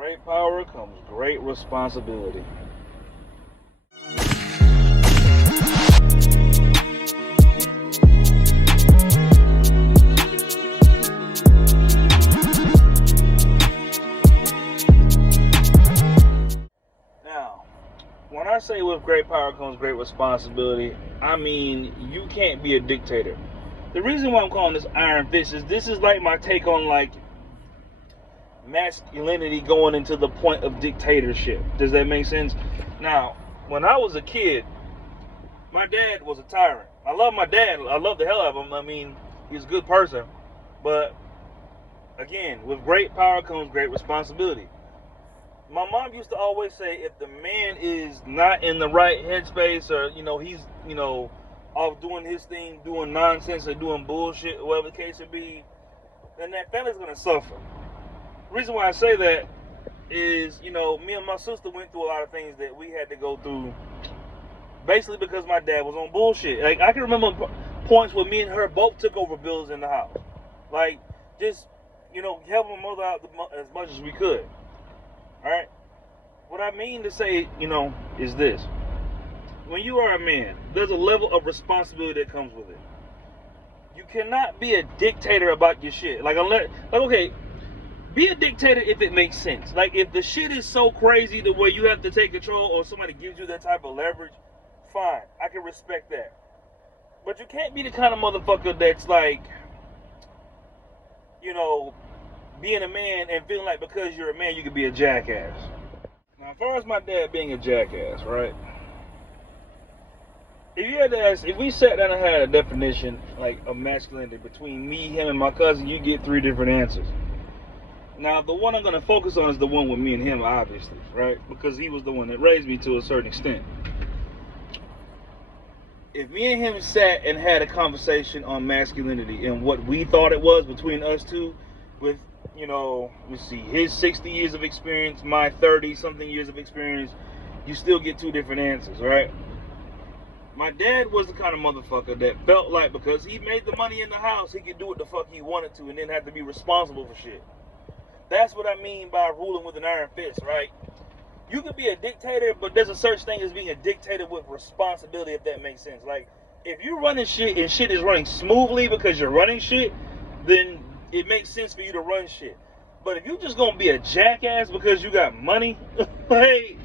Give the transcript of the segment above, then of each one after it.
great power comes great responsibility. Now, when I say with great power comes great responsibility, I mean you can't be a dictator. The reason why I'm calling this Iron Fist is this is like my take on like masculinity going into the point of dictatorship. Does that make sense? Now, when I was a kid, my dad was a tyrant. I love my dad. I love the hell out of him. I mean, he's a good person. But again, with great power comes great responsibility. My mom used to always say, if the man is not in the right headspace, or he's off doing his thing, doing nonsense or doing bullshit, whatever the case would be, then that family's gonna suffer. The reason why I say that is, me and my sister went through a lot of things that we had to go through, basically because my dad was on bullshit. Like, I can remember points where me and her both took over bills in the house, like just help my mother out as much as we could. All right. What I mean to say, is this: when you are a man, there's a level of responsibility that comes with it. You cannot be a dictator about your shit. Okay, be a dictator if it makes sense. Like, if the shit is so crazy the way you have to take control, or somebody gives you that type of leverage, fine, I can respect that. But you can't be the kind of motherfucker that's like, being a man and feeling like because you're a man you can be a jackass. Now, as far as my dad being a jackass, right? If you had to ask, if we sat down and had a definition like of masculinity between me, him, and my cousin, you get 3 different answers. Now, the one I'm going to focus on is the one with me and him, obviously, right? Because he was the one that raised me to a certain extent. If me and him sat and had a conversation on masculinity and what we thought it was between us two, with, let's see, his 60 years of experience, my 30-something years of experience, you still get 2 different answers, right? My dad was the kind of motherfucker that felt like because he made the money in the house, he could do what the fuck he wanted to and didn't have to be responsible for shit. That's what I mean by ruling with an iron fist, right? You could be a dictator, but there's a such thing as being a dictator with responsibility, if that makes sense. Like, if you're running shit and shit is running smoothly because you're running shit, then it makes sense for you to run shit. But if you're just gonna be a jackass because you got money, like,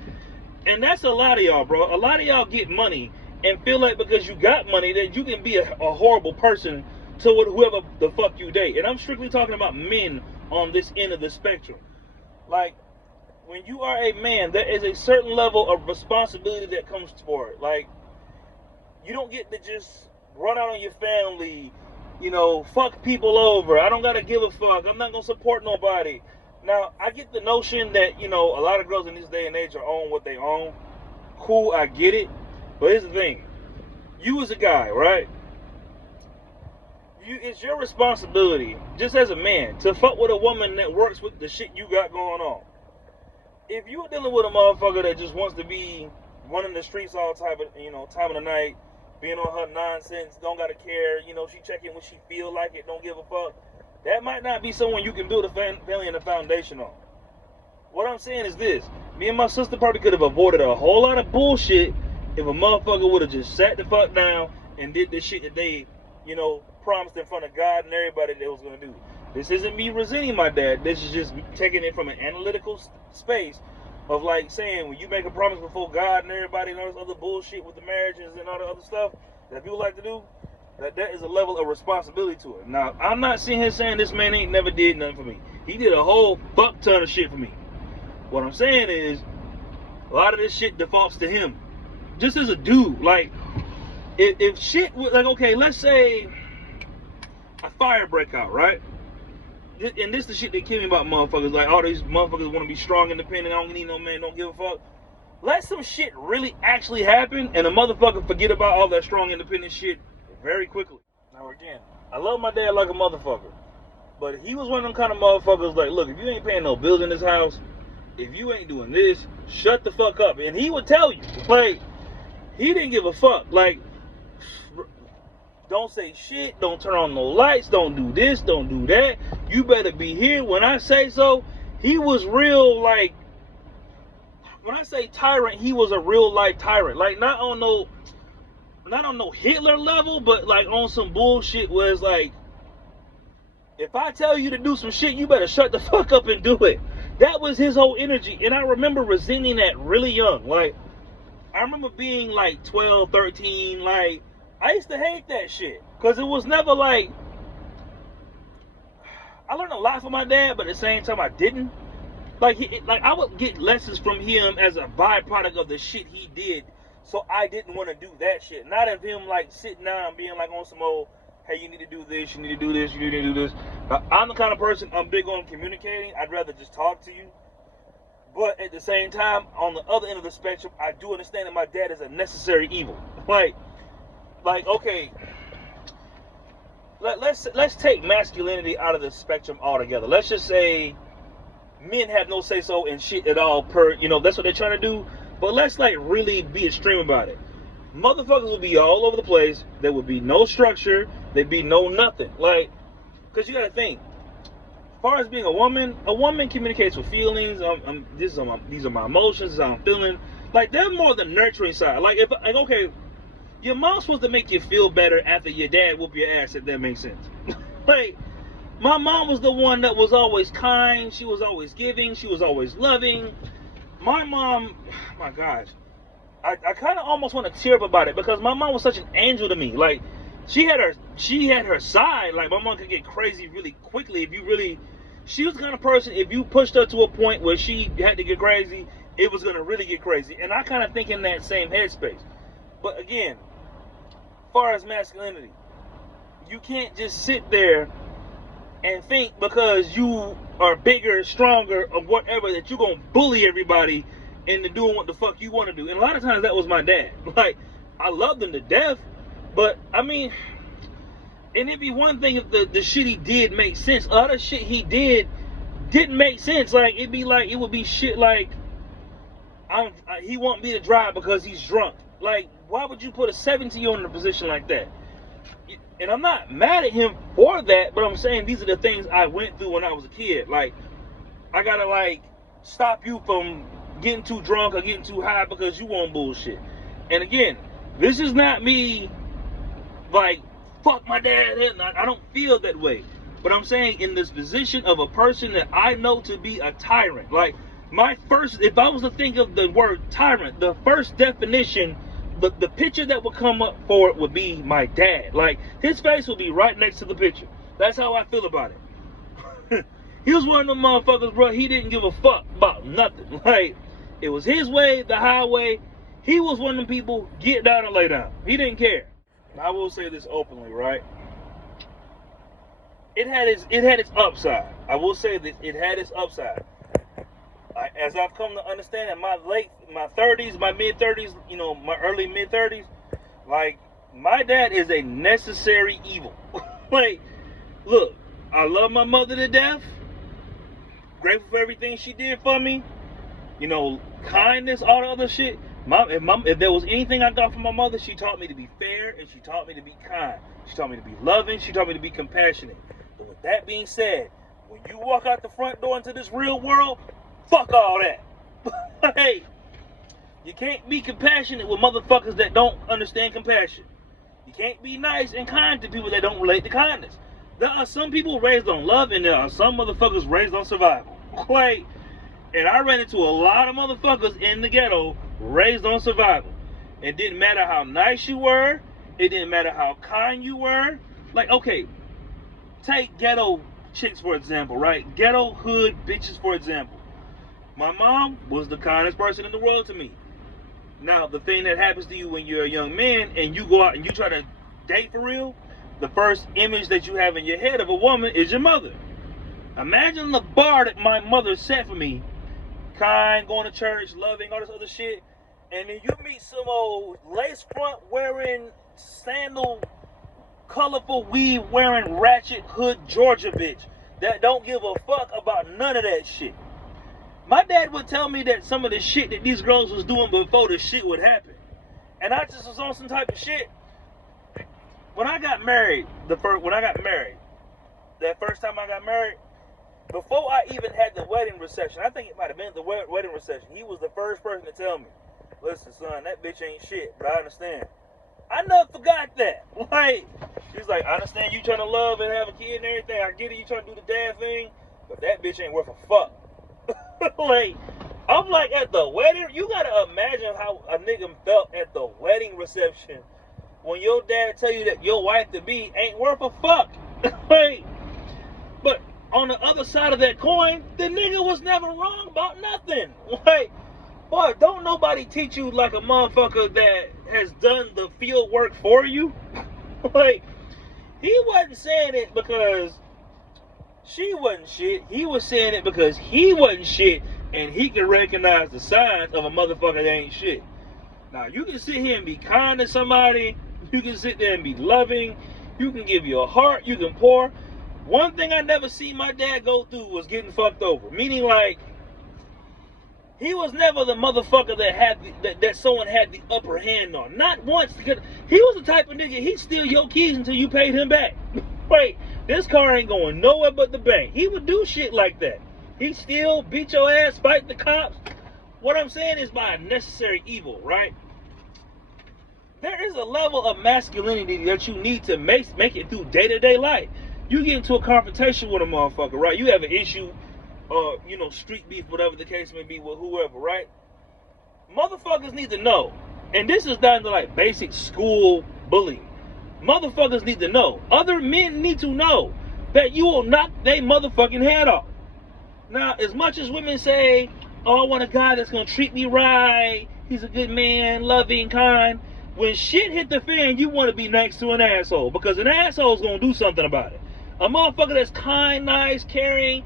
and that's a lot of y'all, bro. A lot of y'all get money and feel like because you got money that you can be a horrible person to whoever the fuck you date. And I'm strictly talking about men on this end of the spectrum. Like, when you are a man, there is a certain level of responsibility that comes for it. Like, you don't get to just run out on your family, fuck people over. I don't gotta give a fuck. I'm not gonna support nobody. Now, I get the notion that, a lot of girls in this day and age are on what they own. Cool, I get it. But here's the thing. You as a guy, right? It's your responsibility, just as a man, to fuck with a woman that works with the shit you got going on. If you're dealing with a motherfucker that just wants to be running the streets all time of the night, being on her nonsense, don't gotta care, she checking when she feel like it, don't give a fuck, that might not be someone you can build a family and a foundation on. What I'm saying is this: me and my sister probably could have avoided a whole lot of bullshit if a motherfucker would have just sat the fuck down and did the shit that they, promised in front of God and everybody they was gonna do. This isn't me resenting my dad. This is just taking it from an analytical space of like saying, when you make a promise before God and everybody and all this other bullshit with the marriages and all the other stuff that people like to do, that is a level of responsibility to it. Now, I'm not sitting here saying this man ain't never did nothing for me. He did a whole fuck ton of shit for me. What I'm saying is, a lot of this shit defaults to him. Just as a dude, like, if shit, like, okay, let's say a fire break out, right? And this is the shit they kill me about motherfuckers. Like, all these motherfuckers want to be strong, independent. I don't need no man, don't give a fuck. Let some shit really actually happen, and a motherfucker forget about all that strong, independent shit very quickly. Now, again, I love my dad like a motherfucker, but he was one of them kind of motherfuckers like, look, if you ain't paying no bills in this house, if you ain't doing this, shut the fuck up. And he would tell you, like, he didn't give a fuck. Like, don't say shit, don't turn on no lights, don't do this, don't do that. You better be here when I say so. he was real, like, when I say tyrant, he was a real life tyrant. Like, not on no Hitler level, but like on some bullshit where it's like, if I tell you to do some shit, you better shut the fuck up and do it. That was his whole energy. And I remember resenting that really young. Like, I remember being like 12, 13. Like, I used to hate that shit. Because it was never like, I learned a lot from my dad, but at the same time I didn't. Like, I would get lessons from him as a byproduct of the shit he did. So I didn't want to do that shit. Not of him like sitting down and being like on some old, hey, you need to do this, you need to do this, you need to do this. I'm the kind of person, I'm big on communicating. I'd rather just talk to you. But at the same time, on the other end of the spectrum, I do understand that my dad is a necessary evil. Like okay, let's take masculinity out of the spectrum altogether. Let's just say men have no say so in shit at all. That's what they're trying to do. But let's like really be extreme about it. Motherfuckers would be all over the place. There would be no structure. There'd be no nothing. Like, because you got to think. As far as being a woman communicates with feelings. These are my emotions. This is how I'm feeling. Like, they're more the nurturing side. Like, okay, your mom's supposed to make you feel better after your dad whoop your ass, if that makes sense. Like, my mom was the one that was always kind. She was always giving. She was always loving. My mom, my gosh. I kind of almost want to tear up about it because my mom was such an angel to me. Like, she had her side. Like, my mom could get crazy really quickly she was the kind of person, if you pushed her to a point where she had to get crazy, it was going to really get crazy. And I kind of think in that same headspace. But again, as far as masculinity, you can't just sit there and think because you are bigger, stronger, or whatever, that you're going to bully everybody into doing what the fuck you want to do. And a lot of times that was my dad. Like, I loved him to death, but I mean, and it'd be one thing if the shit he did make sense. Other shit he didn't make sense. Like, it would be shit like, he want me to drive because he's drunk. Like, why would you put a 17-year-old in a position like that? And I'm not mad at him for that, but I'm saying these are the things I went through when I was a kid. Like, I gotta like stop you from getting too drunk or getting too high because you want bullshit. And again, this is not me like, fuck my dad. I don't feel that way. But I'm saying in this position of a person that I know to be a tyrant. Like, if I was to think of the word tyrant, the first definition, the picture that would come up for it would be my dad. Like, his face would be right next to the picture. That's how I feel about it. He was one of them motherfuckers, bro. He didn't give a fuck about nothing. Like, it was his way, the highway. He was one of them people, get down and lay down. He didn't care. I will say this openly, right? It had its upside. I will say that it had its upside. As I've come to understand in my mid-30s, my early mid-30s, like, my dad is a necessary evil. Like, look, I love my mother to death. Grateful for everything she did for me. Kindness, all the other shit. If there was anything I got from my mother, she taught me to be fair and she taught me to be kind. She taught me to be loving. She taught me to be compassionate. But with that being said, when you walk out the front door into this real world, fuck all that. Hey, you can't be compassionate with motherfuckers that don't understand compassion. You can't be nice and kind to people that don't relate to kindness. There are some people raised on love and there are some motherfuckers raised on survival. Like, and I ran into a lot of motherfuckers in the ghetto raised on survival. It didn't matter how nice you were. It didn't matter how kind you were. Like, okay, take ghetto chicks for example, right? Ghetto hood bitches for example. My mom was the kindest person in the world to me. Now, the thing that happens to you when you're a young man and you go out and you try to date for real, the first image that you have in your head of a woman is your mother. Imagine the bar that my mother set for me. Kind, going to church, loving, all this other shit. And then you meet some old lace front wearing, sandal, colorful weave wearing, ratchet hood Georgia bitch that don't give a fuck about none of that shit. My dad would tell me that some of the shit that these girls was doing before the shit would happen. And I just was on some type of shit. When I got married, that first time I got married, Before I even had the wedding reception, I think it might have been the wedding reception, he was the first person to tell me, listen, son, that bitch ain't shit, but I understand. I never forgot that. Like, he's like, I understand you trying to love and have a kid and everything. I get it, you trying to do the dad thing, but that bitch ain't worth a fuck. Like, I'm like, at the wedding, you gotta imagine how a nigga felt at the wedding reception when your dad tell you that your wife to be ain't worth a fuck. Like, but on the other side of that coin, the nigga was never wrong about nothing. Like, boy, don't nobody teach you like a motherfucker that has done the field work for you. Like, he wasn't saying it because she wasn't shit. He was saying it because he wasn't shit, and he can recognize the signs of a motherfucker that ain't shit. Now, you can sit here and be kind to somebody. You can sit there and be loving. You can give your heart. You can pour. One thing I never seen my dad go through was getting fucked over. Meaning, like, he was never the motherfucker that had that someone had the upper hand on. Not once. Because he was the type of nigga, he'd steal your keys until you paid him back. Wait, this car ain't going nowhere but the bank. He would do shit like that. He'd steal, beat your ass, fight the cops. What I'm saying is by necessary evil, right? There is a level of masculinity that you need to make it through day-to-day life. You get into a confrontation with a motherfucker, right? You have an issue, street beef, whatever the case may be, with whoever, right? Motherfuckers need to know, and this is down to like basic school bullying. Motherfuckers need to know. Other men need to know that you will knock their motherfucking head off. Now, as much as women say, oh, I want a guy that's gonna treat me right, he's a good man, loving, kind. When shit hit the fan, you want to be next to an asshole, because an asshole's gonna do something about it. A motherfucker that's kind, nice, caring,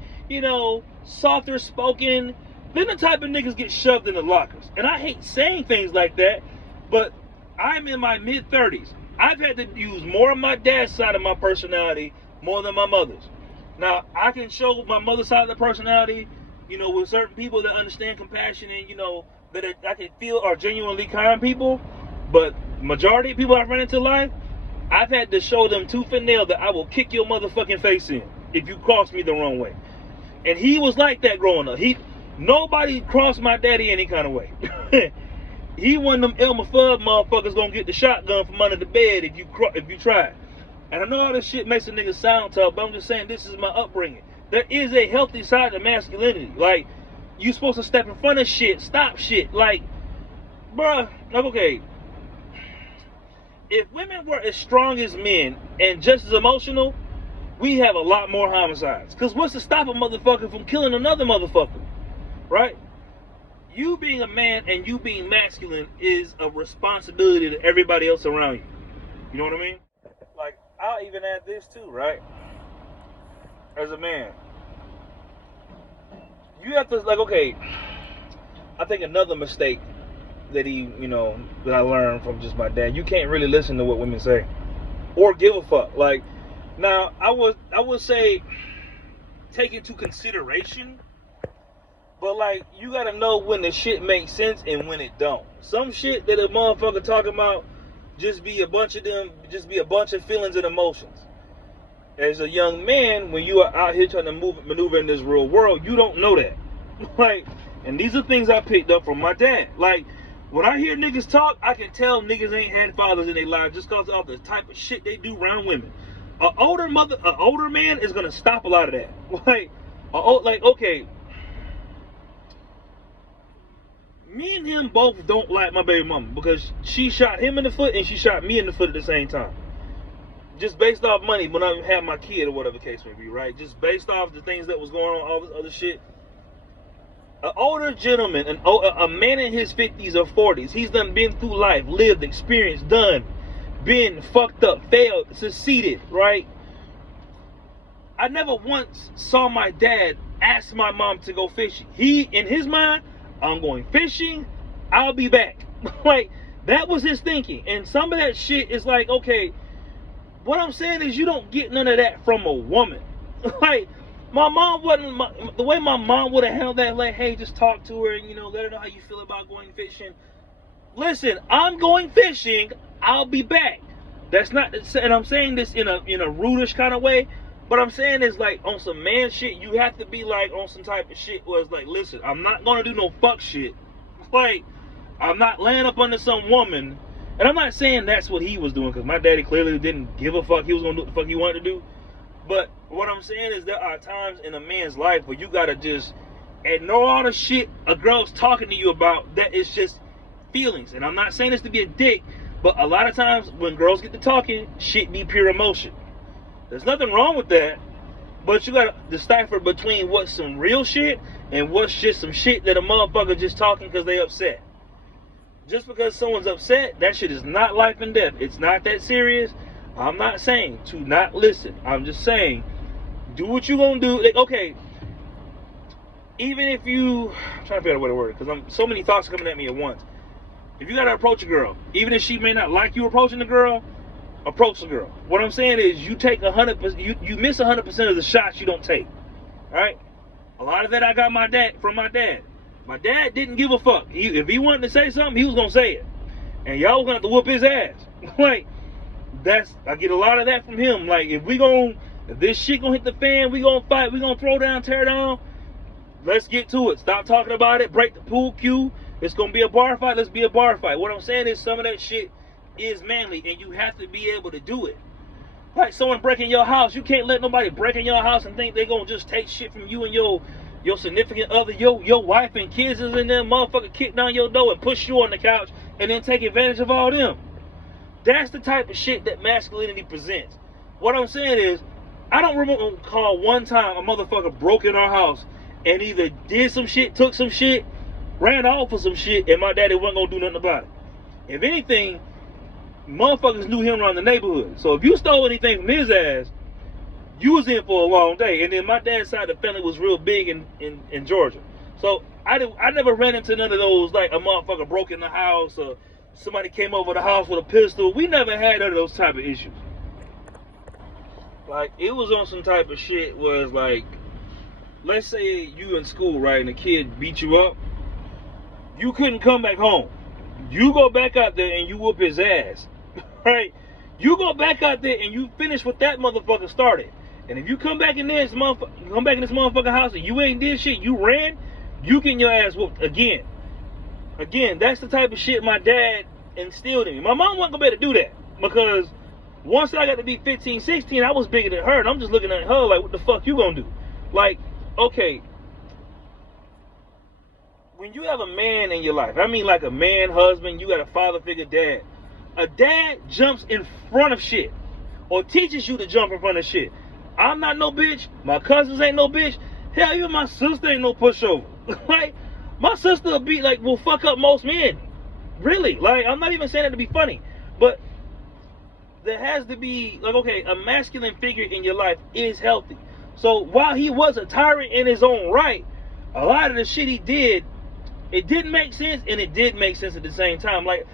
softer spoken, then the type of niggas get shoved in the lockers. And I hate saying things like that, but I'm in my mid-30s. I've had to use more of my dad's side of my personality more than my mother's. Now, I can show my mother's side of the personality, with certain people that understand compassion and, that I can feel are genuinely kind people. But majority of people I've run into life, I've had to show them tooth and nail that I will kick your motherfucking face in if you cross me the wrong way. And he was like that growing up. Nobody crossed my daddy any kind of way. He one of them Elmer Fudd motherfuckers gonna get the shotgun from under the bed if you try. And I know all this shit makes a nigga sound tough, but I'm just saying this is my upbringing. There is a healthy side to masculinity. Like, you supposed to step in front of shit, stop shit. Like, bruh, like, okay. If women were as strong as men and just as emotional, we have a lot more homicides. Because what's to stop a motherfucker from killing another motherfucker? Right? You being a man and you being masculine is a responsibility to everybody else around you. You know what I mean? Like, I'll even add this too, right? As a man, you have to, like, okay, I think another mistake that that I learned from just my dad, you can't really listen to what women say or give a fuck. Like, now I would say take into consideration, but like, you gotta know when the shit makes sense and when it don't. Some shit that a motherfucker talking about just be a bunch of feelings and emotions. As a young man, when you are out here trying to maneuver in this real world, you don't know that. Like, and these are things I picked up from my dad. Like, when I hear niggas talk, I can tell niggas ain't had fathers in their lives just because of the type of shit they do around women. An older man is gonna stop a lot of that. Like, okay, me and him both don't like my baby mama because she shot him in the foot and she shot me in the foot at the same time. Just based off money when I had my kid or whatever the case may be, right? Just based off the things that was going on, all this other shit. An older gentleman, a man in his 50s or 40s, he's been through life, lived, experienced, done, been fucked up, failed, succeeded, right? I never once saw my dad ask my mom to go fishing. He, in his mind, I'm going fishing, I'll be back. Like, that was his thinking. And some of that shit is like, okay, what I'm saying is you don't get none of that from a woman. Like, my mom wasn't, the way my mom would have handled that, like, hey, just talk to her and, let her know how you feel about going fishing. Listen, I'm going fishing, I'll be back. That's not, and I'm saying this in a rudish kind of way. But I'm saying is like on some man shit, you have to be like on some type of shit where it's like, listen, I'm not gonna do no fuck shit. Like, I'm not laying up under some woman. And I'm not saying that's what he was doing, because my daddy clearly didn't give a fuck. He was gonna do what the fuck he wanted to do. But what I'm saying is there are times in a man's life where you gotta just ignore all the shit a girl's talking to you about that is just feelings. And I'm not saying this to be a dick, but a lot of times when girls get to talking, shit be pure emotion. There's nothing wrong with that, but you gotta decipher between what's some real shit and what's just some shit that a motherfucker just talking because they upset. Just because someone's upset, that shit is not life and death. It's not that serious. I'm not saying to not listen. I'm just saying, do what you gonna do. Like, okay, even if you, I'm trying to figure out what to word, because so many thoughts coming at me at once. If you gotta approach a girl, even if she may not like you approaching the girl, approach the girl. What I'm saying is, you take 100%, you miss 100% of the shots you don't take. All right? A lot of that I got from my dad. My dad didn't give a fuck. If he wanted to say something, he was gonna say it, and y'all was gonna have to whoop his ass. Like, I get a lot of that from him. Like, if this shit gonna hit the fan, we gonna fight, we gonna throw down, tear down. Let's get to it. Stop talking about it. Break the pool cue. It's gonna be a bar fight. Let's be a bar fight. What I'm saying is, some of that shit is manly, and you have to be able to do it. Like someone breaking your house, you can't let nobody break in your house and think they're gonna just take shit from you and your significant other, your wife and kids is in there, motherfucker, kick down your door and push you on the couch and then take advantage of all them. That's the type of shit that masculinity presents. What I'm saying is, I don't recall one time a motherfucker broke in our house and either did some shit, took some shit, ran off with some shit, and my daddy wasn't gonna do nothing about it. If anything, motherfuckers knew him around the neighborhood. So if you stole anything from his ass, you was in for a long day. And then my dad's side of the family was real big in Georgia. So I never ran into none of those, like a motherfucker broke in the house or somebody came over the house with a pistol. We never had none of those type of issues. Like, it was on some type of shit where it's like, let's say you in school, right, and a kid beat you up. You couldn't come back home. You go back out there and you whoop his ass. Right? You go back out there and you finish what that motherfucker started. And if you come back in this motherfucking house and you ain't did shit, you ran, you getting your ass whooped again. Again, that's the type of shit my dad instilled in me. My mom wasn't gonna be able to do that, because once I got to be 15, 16, I was bigger than her, and I'm just looking at her like, what the fuck you gonna do? Like, okay, when you have a man in your life, I mean like a man, husband, you got a father figure, dad. A dad jumps in front of shit, or teaches you to jump in front of shit. I'm not no bitch. My cousins ain't no bitch. Hell, even my sister ain't no pushover. Like, my sister will fuck up most men. Really. Like, I'm not even saying it to be funny. But there has to be, like, okay, a masculine figure in your life is healthy. So while he was a tyrant in his own right, a lot of the shit he did, it didn't make sense, and it did make sense at the same time. Like,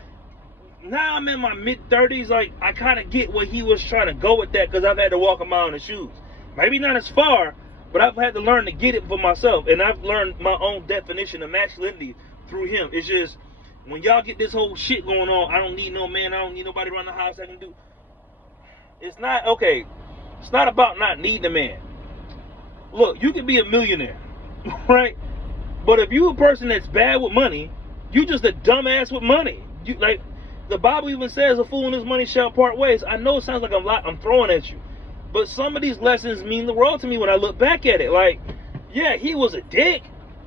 now I'm in my mid-30s, like, I kind of get where he was trying to go with that, because I've had to walk a mile in the shoes. Maybe not as far, but I've had to learn to get it for myself, and I've learned my own definition of masculinity through him. It's just, when y'all get this whole shit going on, I don't need no man, I don't need nobody around the house that can do. It's not, okay, it's not about not needing a man. Look, you can be a millionaire, right? But if you a person that's bad with money, you just a dumbass with money. You, like, the Bible even says, a fool and his money shall part ways. I know it sounds like I'm throwing at you, but some of these lessons mean the world to me when I look back at it. Like, yeah, he was a dick.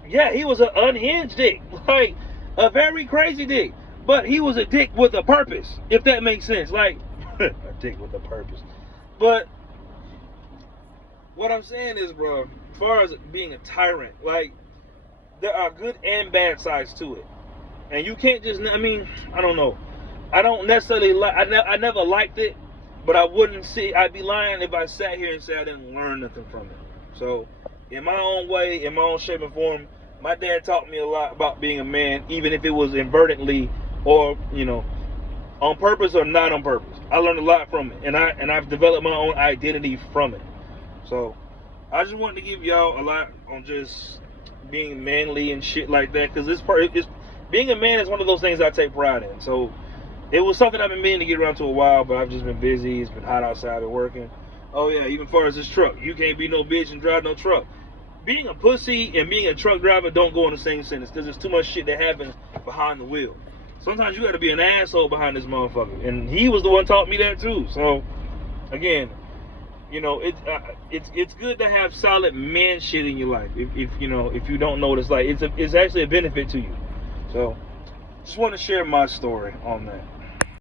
Yeah, he was an unhinged dick. Like, a very crazy dick. But he was a dick with a purpose, if that makes sense. Like, a dick with a purpose. But what I'm saying is, bro, as far as being a tyrant, like, there are good and bad sides to it. And you can't just, I mean, I don't know. I don't necessarily like, I never liked it, but I'd be lying if I sat here and said I didn't learn nothing from it. So, in my own way, in my own shape and form, my dad taught me a lot about being a man, even if it was inadvertently or, you know, on purpose or not on purpose. I learned a lot from it, and I've developed my own identity from it. So, I just wanted to give y'all a lot on just being manly and shit like that, because being a man is one of those things I take pride in. So, it was something I've been meaning to get around to a while, but I've just been busy. It's been hot outside and working. Oh yeah, even far as this truck, you can't be no bitch and drive no truck. Being a pussy and being a truck driver don't go in the same sentence because there's too much shit that happens behind the wheel. Sometimes you got to be an asshole behind this motherfucker, and he was the one taught me that too. So, again, you know, it's good to have solid man shit in your life. If you know, if you don't know what it's like, it's actually a benefit to you. So, just want to share my story on that.